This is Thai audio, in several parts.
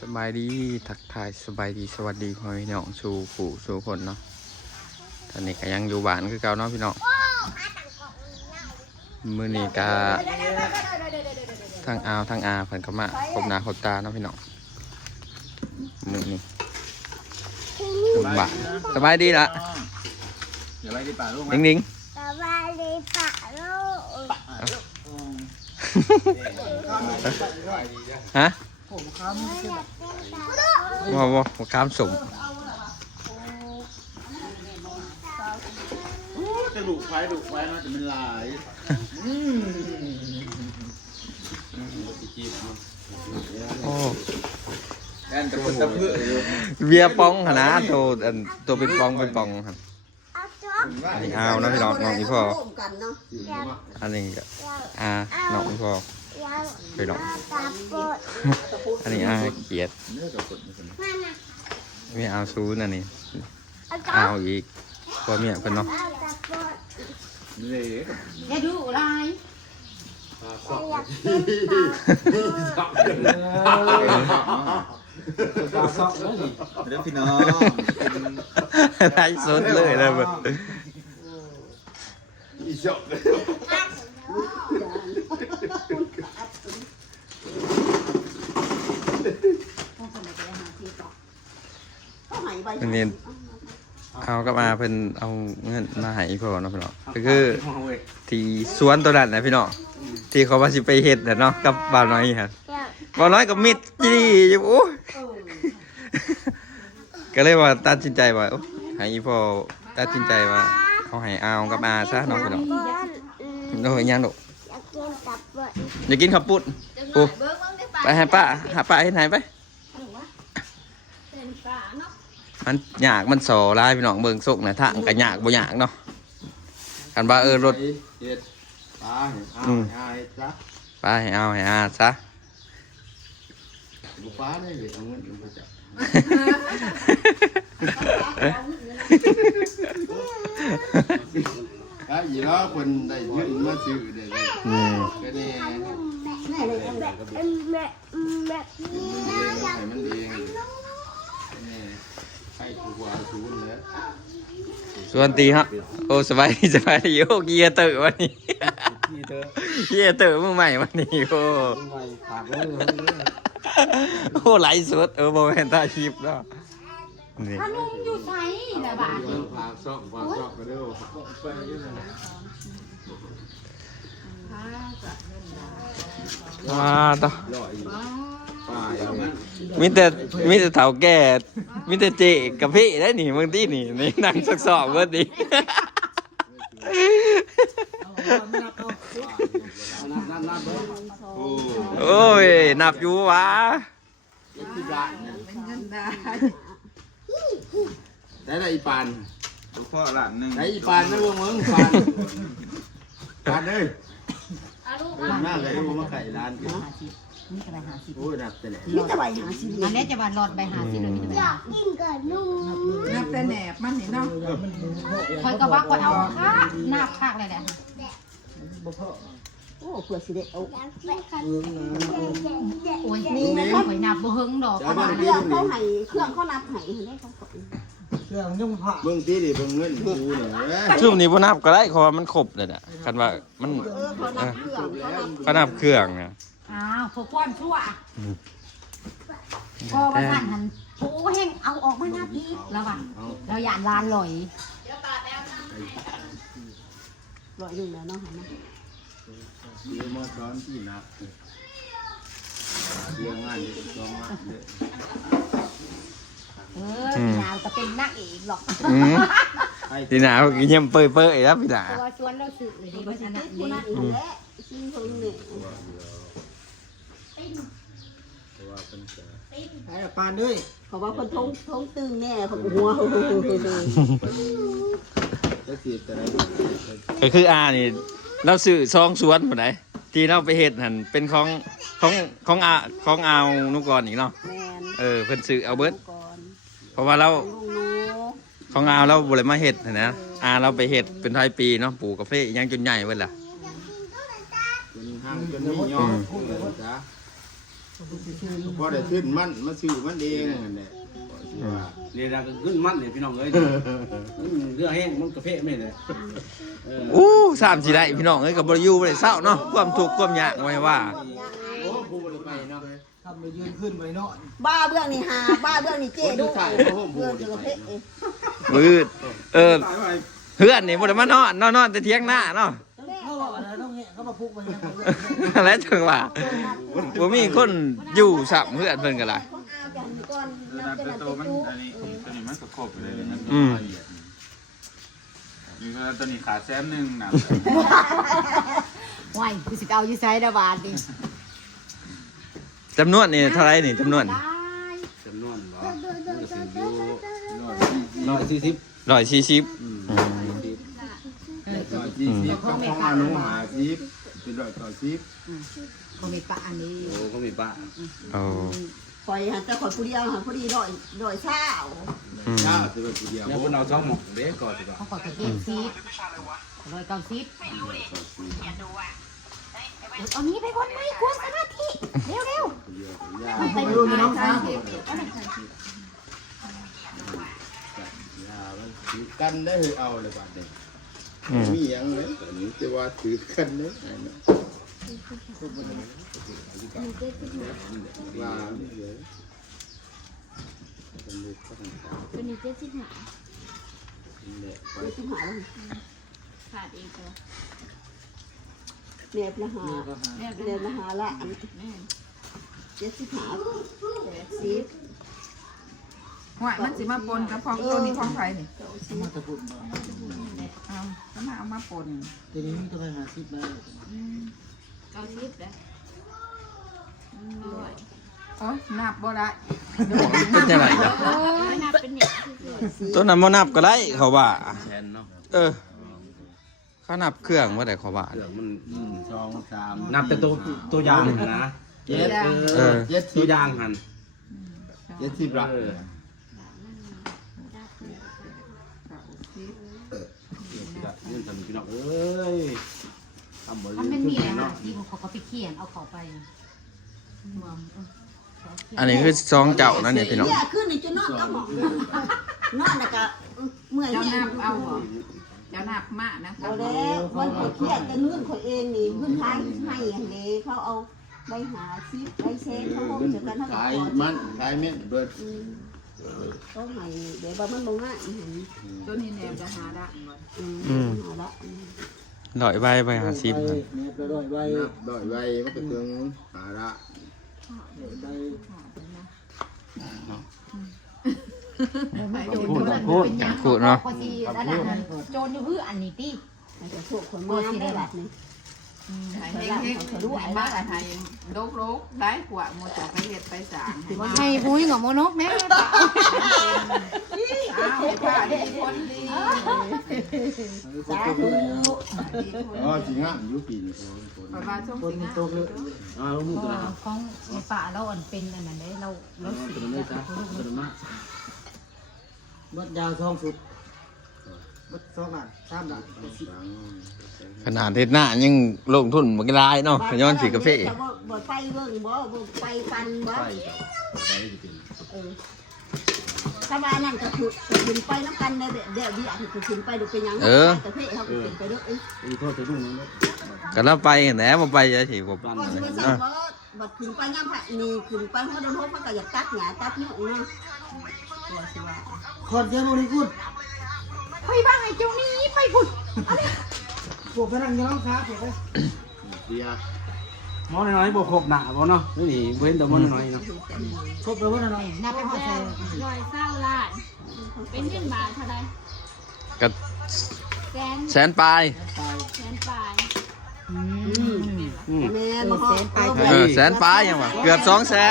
สบายดีทักทายสบายดีสวัสดีพ่อพี่น้องสู่ผู้สู่คนเนาะตอนนี้ก็ยังอยู่บ้านคือเก่าเนาะพี่น้องมื้อนี้ก็ทั้งอาเพิ่นก็มาครบหน้าครบตาเนาะพี่น้องมื้อนี้ถึงบ้านสบายดีละ อย่าไปที่ป่าลูก นิ่ง สวัสดีป่าลูก ๆฮะบ่ข้ามสุ่ม จะดุไฟน่าจะเป็นลายโอ้ แอนตะพุ่นตะพื้น เบียร์ปองหนนะตัวเป็นปองครับ เอาจ๊อก อันนี้เอาเนาะพี่น้องน้องนี่พ่อ กันเนาะ อันนี้ก็น้องนี่พ่อ ยัง ไปน้อง ตาปวด อันนี้เกียรติ เนื้อกับคนคน มาน่ะ ไม่เอาซูนอันนี้ เอาจ๊อก เอาอีกพ่อเมียเพิ่นเนาะ เอาตาปวด เละ อย่าดูอะไร อยากกินปลา เรื่องพี่น้อง ไล่สดเลยนะเพิ่น อีจบเลย อันนี้เอากลับมาเพิ่นเอาเงินมาให้พ่อเนาะพี่น้องก็คือที่สวนตัวนั้นนะพี่น้องที่เขาว่าสิไปเฮ็ดน่ะเนาะกับบ่าวน้อยครับ อยาก บ่าวน้อยก็มิดจีอยู่โอ้ยก็เลยว่าตัดสินใจว่าโอ้ให้อีพ่อตัดสินใจว่าเอาให้เอากับอาซะเนาะพี่น้อง ปวด โอ้ยยังดอก อยากกินตาปวด อย่ากินข้าวปุ้นปุ๊บไปให้ป้าหาป้าให้ไหนไปมันยากมันโซลายพี่น้องเบิ่งสุกนะทางก็ยากบ่ยากเนาะกันว่ารถ เฮ็ดปลาเห็นอ้าวง่ายจ้ะ ป้าให้เอาให้อาซะ บุฟ้าได้เลยเอาเงินลงไปจับไอ้ยี่ล้อคนได้ยืนมาซื้อได้เลยก็นี่ แม่แม่ มันเองนี่ให้กูว่าศูนย์แล้ว ส่วนตีครับโอ้สบายดีสบายดีโอ้เกียร์เตอวันนี้ ที่เธอ เกียร์เตอมือใหม่วันนี้โอ้ ไม่ฝากเลย โอ้ไหลฟ์สดโบแมนตาชีพเนาะนี่ ถ้านุ่มอยู่ใส่นะบ้าน ฝากซ่อมก็เด้อไปยืน ว้าต่อ รออีกป้าอย่างนั้น มีแต่เฒ่าแก่มีแต่เจกับพี่ได้หนิมึงที่นี่นี่นั่งสอบเบิดดิ นับโอ้ โอ้ยนับอยู่วะ ที่บ้านได้อีปาน พ่อหลานหนึ่ง ได้อีปานนะมึงปานเลยหน้าเลยมึงมาไก่ร้านกิน นี่ก็ไปหาสิ โอ้ยนับแต่ไหน นี่จะไปหาสิ อันนี้จะว่าหลอดไปหาสิเลยนี่จะไป อยากกินกับนุ่ม นับแต่แหนบมันนี่เนาะ คอยกับว่าคอยเอาค่ะหน้าคากเลยแหละ โอ้เผื่อสิได้เอา อยากกินกับ โอ้ยคอยนับบ่เฮิงดอก เจ้าบ้าน เค พี่ รื่อง ตรง เขา นี้ ให้เครื่องเขานับให้ให้เขากด เครื่องยุ่งผ้า เบิ่งที่ดิเบิ่งเงินกูเนี่ย ช่วงนี้บ่นับก็ได้เพราะว่ามันครบเลยน่ะคันว่ามัน เขานับเครื่องเขานับ เขานับเครื่องเนี่ย อ้าวพวกก้อนชั่วพอวันนั้นหันโอ้แห้งเอาออกมานับอีกแล้วว่ะเราหยาดลานลอย ร้อยหนึ่งแล้วเนาะหันมา เดี๋ยวมาสอนที่นับเดี๋ยวงานเดี๋ยวสอนมาเดี๋ยว นาวจะเป็นนักเอกหรอก พี่หนาวกินยำเปื่อยๆแล้วพี่หนา ตัวชวนเราสืบเลยดีมันอันนั้น คนนั้นอีกแล้วชิ้นคนนี้ ว่าเป็นเสือ ไอ้ปานด้วย เขาว่าคนท้องตึงแน่เขาหัว จะสีแต่ไหน ก็คืออานี่เราซื้อซองสวนผู้ใดที่เราไปเฮ็ดหั่นเป็นของอานุกรอีกเนาะ แมน เพิ่นซื้อเอาเบิด ก่อน เพราะว่าเรา ลุงนู ของอาเราบ่ได้มาเฮ็ดหั่นนะอาเราไปเฮ็ดเป็นท้ายปีเนาะปลูกกาแฟอีหยังจนใหญ่เบิดล่ะ จนห้างจนนี่ยอมจ้ะ พอได้ขึ้นมันมาซื้อมันเองนั่นแหละว่า นี่เราก็ขึ้นมันเนี่ยพี่น้องเอ้ยเรือแห้งมันกระเพาะไม่เลย อู้สามสิได้พี่น้องเอ้ยกับบริยูบริเศร้าเนาะความทุกข์ความยากไว้ว่า โอ้ผู้บริไปเนาะ ทำไปยืนขึ้นไปเนาะ บ้าเบื้องนี่หาบ้าเบื้องนี่เจ๊ดูเบื้องจะเพะ มืดเพื่อนนี่บ่ได้มานอนแต่เที่ยงหน้าเนาะ เขาบอกอะไรต้องเงี้ยเขามาพุกไปยัง แล้วจังว่าบ่มีคนอยู่สับเพื่อนเพิ่นก็ล่ะ ของอาจันก่อน ระดับ จะ โตมันอันนี้ตัวนี้มันก็ครบเลยนะ อืม นี่ก็ตัวนี้ขาแซมนึงนะ ว้ายกูสิเอาอยู่ไสดาบาดดิ จำนวนนี่เท่าไหร่นี่จำนวน ได้ จำนวนว่าจะสิอยู่140 140 140ก็ของอนุ50เป็น140 ก็มีปะอันนี้ โอ้เขามีป้า โอ้ คอยหันแต่คอยผู้เดียวหันผู้ดีดอยเช้า อืม ถ้าสิเป็นผู้เดียว เนี่ยคนเอาซ้อมหมกเด็กก่อนดีกว่า เขาขอตะเกียบซีด190เอานี้ไปก่อนไหมควรสมาธิเร็ว ไปดูน้องครับ ถือกันได้เอาเลยบาดนี้ อืม มีหยังเลยแต่นี้จะว่าถือกันเด้ว่าเดี๋ยว ตัวนี้75 ที่หา ขาดเองตัว เรียบละหาเรียบละหาละอัน75 80 หวยมันสิมาปนกับของตัวนี้ของไผ่นี่ มาตะพุดมา เอาก็มาเอามาปน ทีนี้ต้องไปหาซิปมา 90แล้ว100 โอ้ยนับบ่ได้ เป็นจังได๋ล่ะ โอ้ยนับเป็นเนี่ย ตัวนั้นบ่นับก็ได้เขาว่า แทนเนาะ เขานับเครื่องบ่ได้เขาว่า เดี๋ยวมัน 2 3 นับแต่ตัวอย่างนะ 7 ตัวอย่างหัน 70ละ นี่ทำพี่น้องเอ้ยทำบริ มันเป็นเมียนะที่เขาก็ไปเขียนเอาเขาไป อันนี้คือซองเจ้านั่นนี่พี่น้อง เนี่ยขึ้นนี่จะนอนก็หมอนอนน่ะก็เมื่อย เจ้า แห้ นั ง บเอาบ่เจ้านับมานะครั เอา บ แล้วมันเครียดแต่นู่นเขาเองนี่เพิ่นขายให้อย่างนี้เขาเอาใบหาซิใบเซ็นเขาโฮมจากกันเท่ากับ ขาย ก่อน มันขายเม็ดเบิด เขาให้เดี๋ยวบ่มันบ่ง่ายเห็น ตัวนี้แนวจะหาได้บ่ หาละ ร้อยใบไปหาซิป ไป ครับ เน็บไปด้วยใบ นับด้อยไว้มันก็ถึงหาละ ใบ โจรอยู่นั่นเป็นยังพอสิระดับนั้นโจรอยู่อันนี้ติ ให้กับพวกคนงามได้แบบนี้ ให้เฮงๆดูให้มาให้โลกๆได้กว่าหมดจะไปเฮ็ดไปสร้าง บ่ให้พุ้ยกับโมนกแม่ อ้าวผ้าดีคนดี สาธุ อ๋อสิงามอยู่ปีนี้ เพราะว่าช่วง คน สิง มี หา โตเลย ลูกตัว ของในป่าเราอ่อนเป็นอันนั้นได้เราเสีย นี้จ้ะตัวนี้มา บัดยาว2สุดบัด2บาท3บาท ขนาดเฮ็ดหน้ายังลงทุนบ่ได้เนาะขย้อนสีกาแฟ บ่ไปเบิ่งบ่ไปฟันบ่ ไปจ้ะไปจะเป็น ถ้าว่านั่นก็คือขึ้นไปน้ำกันในเดี๋ยวเดี๋ยวคือขึ้นไปดูเป็นยังแต่เพ่เขาขึ้นไปด้วย อีโทษตัวลูกนี่ ก็เราไปแหน่บ่ไปจะสิบ่ ก่อนที่จะสั่งว่าบัดขึ้นไปย่ำผักนี่ขึ้นไปเขาโดนเขาก็อยากตัดหงาตัดนิ้วเนาะตัวสิว่า คนเจ้าโมนี่คุณ ไปบ้างไอ้เจ้านี้ไปพุ่น พวกพนักงานค้าพวก เดีย มอน้อยบวก6หนาบ่เนาะนี่เว้นแต่มอน้อยเนาะ ครบแล้วนะน้อง นับไปหอดใส่ 120ล้านเป็นเงินบาทเท่าไหร่ ก็ แสน แสนปลาย แสนปลาย แม่มาหอบไป แสนปลายยังวะเกือบ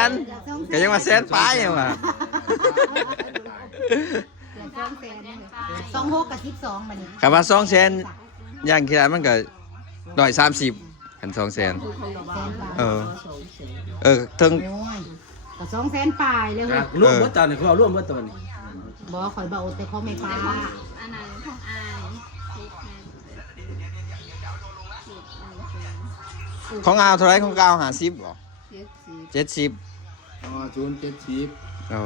200,000ก็ยังว่าแสนปลายยังวะ 26กับ12มันนี่ คำว่า200,000อย่างที่ไรมันก็130กัน200,000ถึง โอ้ยก็200,000ปลายเลยเฮ้ย ร่วมเบิดตอนนี้เขาเอาร่วมเบิดตอนนี้ บ่ข่อยเบาแต่เขาไม่ปลา อันนั้นของอาย ของอาวเท่าไรของกาว50บ่ 70 70 อ๋อศูนย์70 โอ้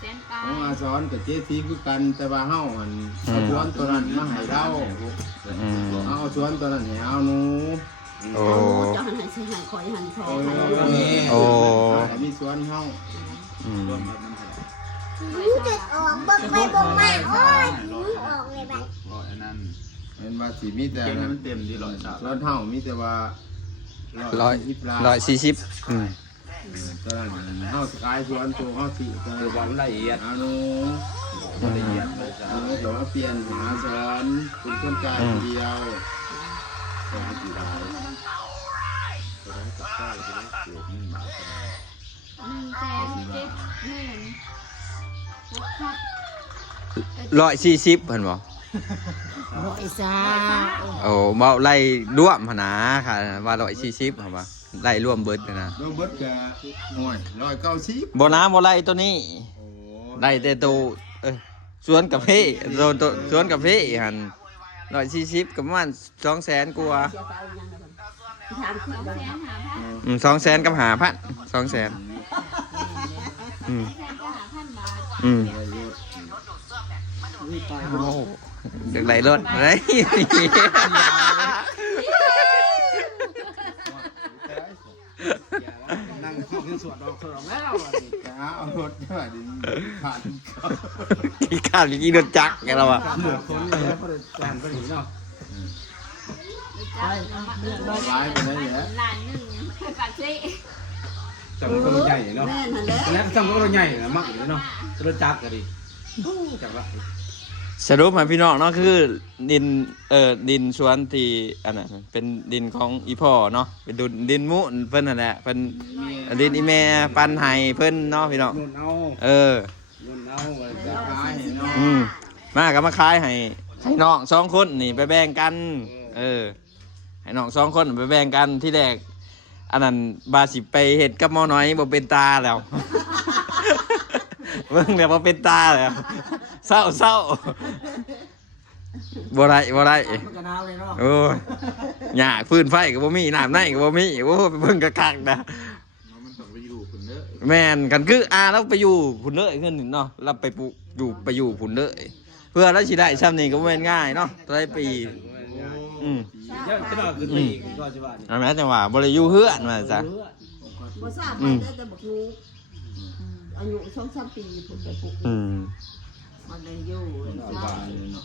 แสนปลา ของอาสอนกับ70คือกันแต่ว่าเฮาอันเอาสวนตัวนั้นมาให้เรา อืม เอาสวนตัวนั้นให้เอาหนู โอ้ จะหันให้สิหันคอยหันทอง โอ้ แต่มีสวนเฮา อืม จะออก ร้อยอันนั้น เห็นว่าสิมีแต่ เก่งให้มันเต็มที่ร้อยสาม สวนเฮามีแต่ว่า 140อืม ตัวนั้นเฮาขายสวนตัวเฮาสิตัว คือความละเอียด เอาหนู ละเอียดเลยจ้ะ เอาหนูจะมาเปลี่ยนหาสวนเป็นคนกลางเดียวแต่สิได้ 140เพิ่นบ่ ร้อยซ่า โอ้เว้าไล่ร่วมหั่นนะค่ะว่า140หั่นว่าไล่ร่วมเบิดนะ โรเบิร์ตก็ห่วย190 บ่น้ำบ่ไล่ตัวนี้ โอ้ ได้แต่ตัวสวนกาแฟตัวสวนกาแฟหั่น140ก็ประมาณ200,000กว่า เสียไปยังไงถามขึ้นเลย 200,000กับ5,000 200,000อืมอืม นี่ตาย โอ้เด็กไหลรถไร นั่งกินสวดดอกสวดแล้ว จะเอารถจะมาดิผ่าน กี่ข้าวกี่รถจักรไงเราอะ เหมือนคนแล้วก็จานไปหนีเนาะ ร้ายไปไหนเนี่ย ล้านหนึ่งปากเซ่ จำตัวใหญ่เนาะ แม่นั่นแหละ แล้วจำตัวใหญ่นะมักอยู่เนาะตัวจักก็ดีจักละ สรุปมาพี่น้องเนาะคือดินสวนที่อันนั้นเป็นดินของอีพ่อเนาะเป็นดินมุเพิ่นนั่นแหละเป็นดินอีแม่ปันไห้เพิ่นเนาะพี่น้อง นุ่นเอา นุ่นเอาไว้จ้ะ ร้ายเนาะ มาก็มาขายให้น้อง2คนนี่ไปแบ่งกันให้น้อง2คนไปแบ่งกันที่แรกอันนั้นบาสิไปเฮ็ดกับหมอน้อยบ่เป็นตาแล้ว เบิ่งแล้วบ่เป็นตาแล้วเศร้าบ่ได้ มันก็หนาวเลยเนาะ โอ้ยหยากฟืนไฟก็บ่มีน้ำในก็บ่มีโอ้ไปเบิ่งกะคักนะ มันต้องไปอยู่คนเด้อ แม่นกันคือเราไปอยู่พุ่นเลยขึ้นเนาะเราไปปลูกอยู่พุ่นเลยเพื่อเราสิได้ซ้ำนี่ก็บ่แม่นง่ายเนาะหลายปีเยอะจะมาขึ้นไปอีกก็จะว่านี่ อันนั้นจังว่าบ่ได้อยู่เฮือนว่าซะ บ่ทราบไปได้แต่บอกงูอายุ2-3 ปีผมไปปลูกมันได้อยู่ เอาบ้านเลยเนาะ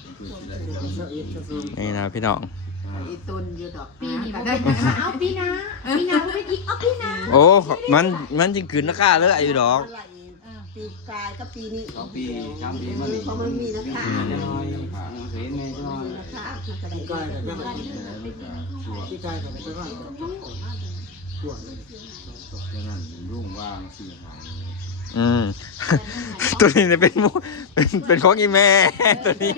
นี่นะพี่น้อง อีตุนอยู่ดอก ปีนี้ ก็ บ่ ได้ เป็นเอาปีนาเป็นอีกเอาปีนา โอ้มันจึงขึ้นราคาเลยอยู่ดอก ปีกายกับปีนี้ 2 ปี3 ปีมานี่ เพราะมันมีราคา จะน้อยเห็นไหมจะน้อย ราคามันก็ได้ พี่กายกับพี่กายกับพี่กายปวดเลย อย่างนั้นรุ่งว่างสิหาย ตัวนี้เนี่ยเป็นของอีแม่ ตัวนี้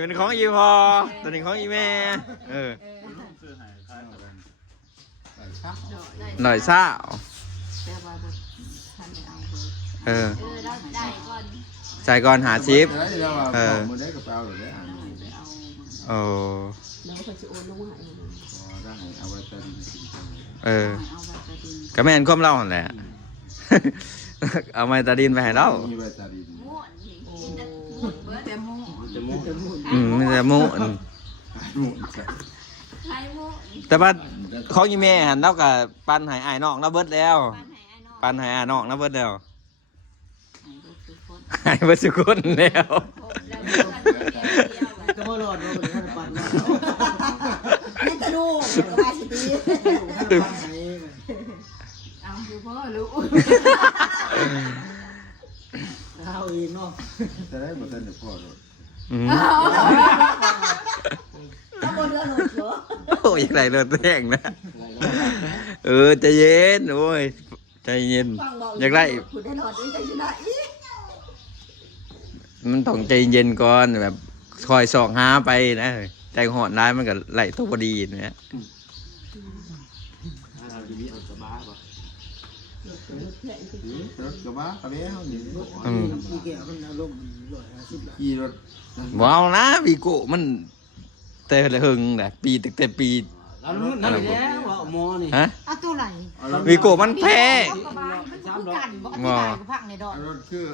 เป็นของอีพ่อตัวนี้ของอีแม่ซื้อให้ขายกัน หน่อยเศร้า แต่ว่าท่านได้เอาเบอร์ เราได้ก่อน ใส่ก่อนหาชิป เดี๋ยวว่าบ่ได้กระเป๋าหรือได้อ่าน โอ้ แล้วเขาจะโอนลงมาให้ ได้เอาไว้ตอนกิน เอาไว้ประดิน ก็แม่นความเล่าหั่นแหละ เอาไม้ตาดินไปให้เรา มีไว้ตาดิน ม้วนนี่ โอ้เบิร์ดแต่หมู จะมุก มันจะมุ หมุนใส่ ใช้ม้วน แต่ว่าของอีแม่หันเรากับปันใหายอ้ายน้องเราเบิดแล้ว ปันให้ไอ้น้อง ปันใหายอ้ายน้องเราเบิดแล้ว ให้เบิร์ดทุกคน ใหายเบิดสุคนแล้ว แล้วเพื่อนเดียว ก็มารอดว่าเป็นท่านปัน นี่กระดูกสบายสิตี เอาอยู่พ่อรู้ เอาอีกเนาะ จะได้บ่ทันได้พอรถ ถ้าบนเรือหลุดเหรอ โอ้ยอะไรเลือดแห้งนะใจเย็นโอ้ยใจเย็น ฟังบอก อยากได้ คุณได้หลอดได้ใจชนะอีก มันต้องใจเย็นก่อนแบบคอยสอกหาไปนะใจหอนได้มันก็ไหลตัวพอดีเนี่ย เราจะมีเอาสบายป่ะ รถกระบะกระเบ้เฮานี่ อีแก่มันอารมณ์150ล้าน ขี่รถ ว้าวนะวีโก้มันแต่ละหึงแหละปีตั้งแต่ปี แล้วนู่นนั่นแล้วหมอนี่ ฮะ เอาตัวไหน วีโก้มันแพ้ เอากระบาลมันคือกันบ่อธิบายกับพักในดอก รถชื่อ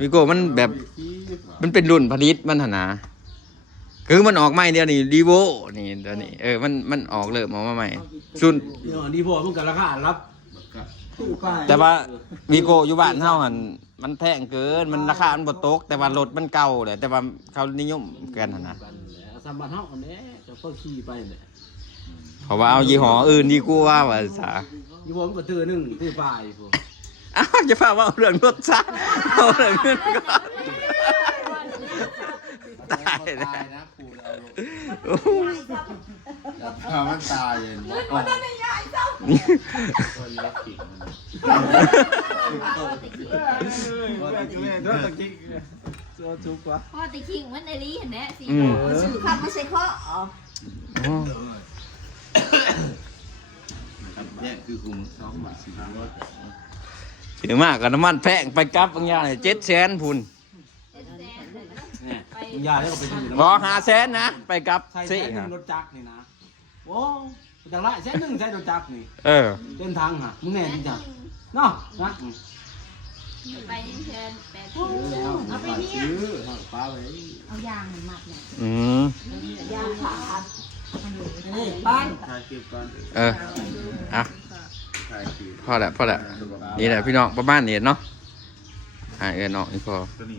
วีโก้มันแบบมันเป็นรุ่นผลิตมันหนนะคือมันออกใหม่เดียวนี่ดีโวนี่เดี๋ยวนี้มันออกเลยออกมาใหม่ชุน ดีพอมันก็ราคารับ แต่ว่าวีโก้อยู่บ้านเฮาหันมันแพงเกินมันราคามันบ่ตกแต่ว่ารถมันเก่าแหละแต่ว่าเขานิยมกันหั่นนะ สามบ้านเฮาอันนี้จะก็ขี่ไปเนี่ย เพราะว่าเอายี่ห้ออื่นดีกว่าว่าซะ ดีพอมันก็ตื้อนึงตื้อปลายพวก อ้าวจะพาว่าเอาเรื่องรถซะเอาเรื่องเงินก่อนตายแล้ว นะครูเอามันตายเลย คนรักขิงมัน พ่อตะคิงมันไอ้ลีเห็นแน่สิ ซื้อข้าวไม่ใช่ข้อ เนี่ยคือคุม2 บาท 4 รถ ถือมากกับน้ำมันแพงไปกลับบางอย่างเนี่ย700,000พุ่น เนี่ยยาแล้วก็ไปดู บ่500,000นะไปกลับ ใส่ สิ แค่รถจักรนี่นะโอ้จังไรแค่1ใช้รถจักรนี่ เออ เดินทางหะมึงแน่จริงจังเนาะนะ ไปนี่แทนแปด เอาไปเนี่ยป้าไว้ เอายางมันมัดเนี่ย อืม ยางขาด นี่บ้าน ถ่ายคลิปก่อน เอออ่ะ ถ่ายคลิป พอแล้วนี่แหละพี่น้องประมาณนี้เนาะเนาะนี่พอ ตัวนี้